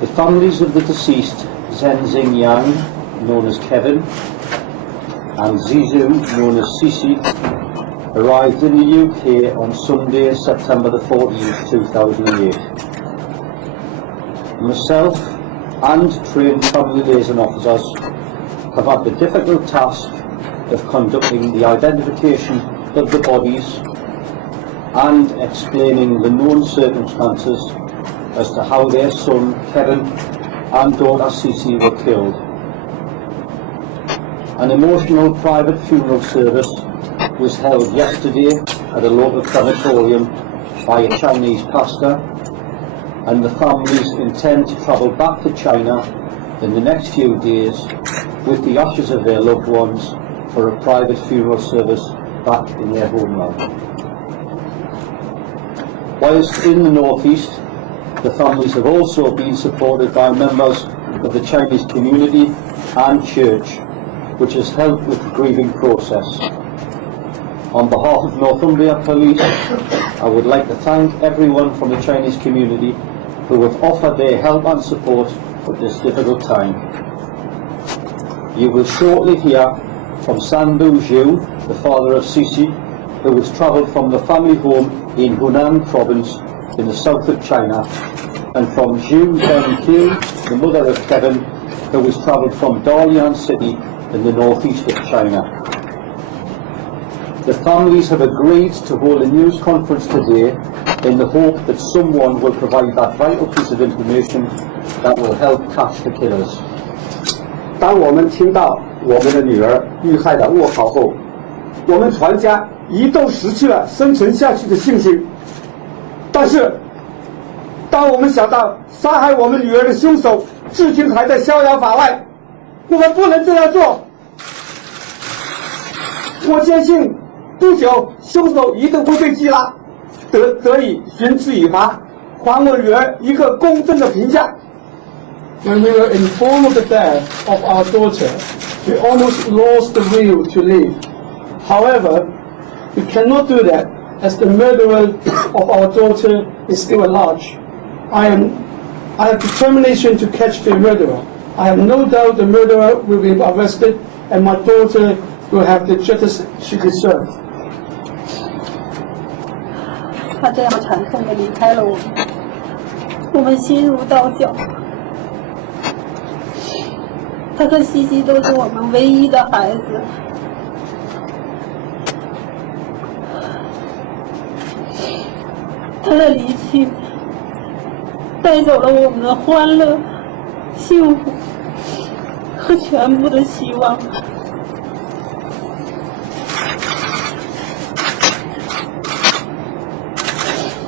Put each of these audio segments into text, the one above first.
The families of the deceased Zhenzing Yang, known as Kevin, and Zizou, known as Sisi, arrived in the UK on Sunday, September the 14th, 2008. Myself and trained family liaison officers have had the difficult task of conducting the identification of the bodies and explaining the known circumstances as to how their son Kevin and daughter Sisi were killed. An emotional private funeral service was held yesterday at a local crematorium by a Chinese pastor, and the families intend to travel back to China in the next few days with the ashes of their loved ones for a private funeral service back in their homeland. Whilst in the northeast, the families have also been supported by members of the Chinese community and church, which has helped with the grieving process. On behalf of Northumbria Police, I would like to thank everyone from the Chinese community who have offered their help and support at this difficult time. You will shortly hear from Sanbu Zhu, the father of Sisi, who has travelled from the family home in Hunan province in the south of China, and from Zhu Zhenqiu, the mother of Kevin, who has travelled from Dalian City in the northeast of China. The families have agreed to hold a news conference today in the hope that someone will provide that vital piece of information that will help catch the killers. 当我们听到我们的女儿遇害的噩耗后，我们全家一度失去了生存下去的信心。但是，当我们想到杀害我们女儿的凶手至今还在逍遥法外，我们不能这样做。我相信，不久凶手一定会被缉拿，得以绳之以法，还我女儿一个公正的评价。When we were informed of the death of our daughter, we almost lost the will to live. However, we cannot do that as the murderer of our daughter is still at large. I have determination to catch the murderer. I have no doubt the murderer will be arrested and my daughter will have the justice she deserves. 他这样惨痛地离开了我们心如刀绞。他和西西都是我们唯一的孩子。他的离去带走了我们的欢乐、幸福和全部的希望。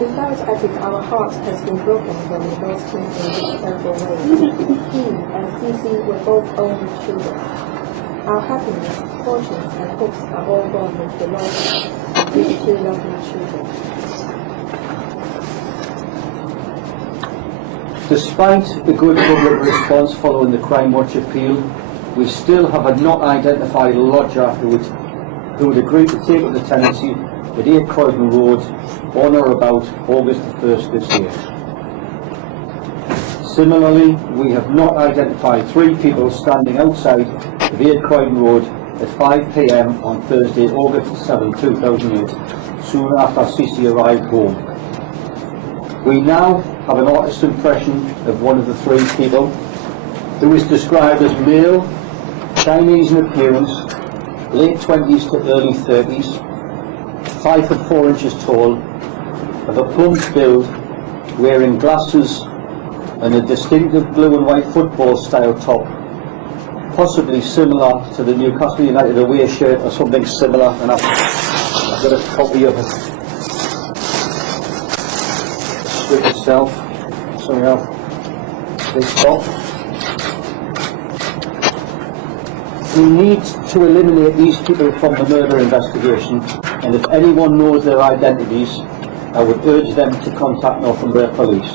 We felt as if our heart has been broken when we lost him in this terrible way. He and Sisi were both only children. Our happiness, fortunes and hopes are all gone with the loss of these two lovely children. Despite the good public response following the Crime Watch appeal, we still have a not identified lodger who would agree to take up the tenancy at 8 Croydon Road on or about August the 1st this year. Similarly, we have not identified 3 people standing outside of 8 Croydon Road at 5 p.m. on Thursday, August 7, 2008, soon after Sisi arrived home. We now have an artist's impression of one of the 3 people, who is described as male, Chinese in appearance, late 20s to early 30s, 5 foot 4 inches tall, of a plump build, wearing glasses and a distinctive blue and white football style top, possibly similar to the Newcastle United away shirt or something similar, and I've got a copy of it. Strip itself, somehow, this top. We need to eliminate these people from the murder investigation, and if anyone knows their identities, I would urge them to contact Northumbria Police.